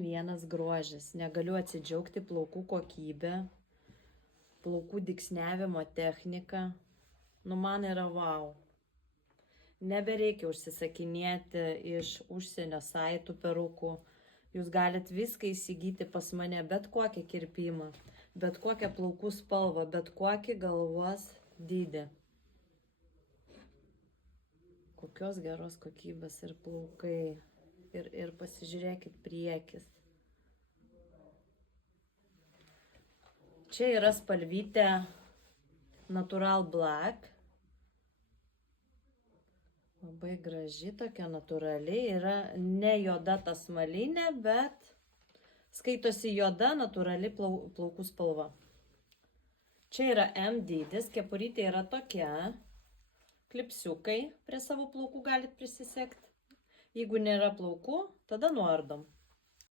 vienas grožis. Negaliu atsidžiaugti plaukų kokybę, plaukų dygsniavimo technika. Nu, man yra wow. Nebereikia užsisakinėti iš užsienio saitų perukų. Jūs galit viską įsigyti pas mane, bet kokią kirpimą, bet kokią plaukų spalvą, bet kokį galvos dydį. Kokios geros kokybės ir plaukai. Ir pasižiūrėkit priekis. Čia yra spalvytė Natural Black. Labai graži, tokia natūrali. Yra ne juoda ta smalinė, bet skaitosi juoda natūrali plaukų spalva. Čia yra M dydis, kepurytė yra tokia. Klipsiukai prie savo plaukų galit prisisekti. Jeigu nėra plaukų, tada nuardom.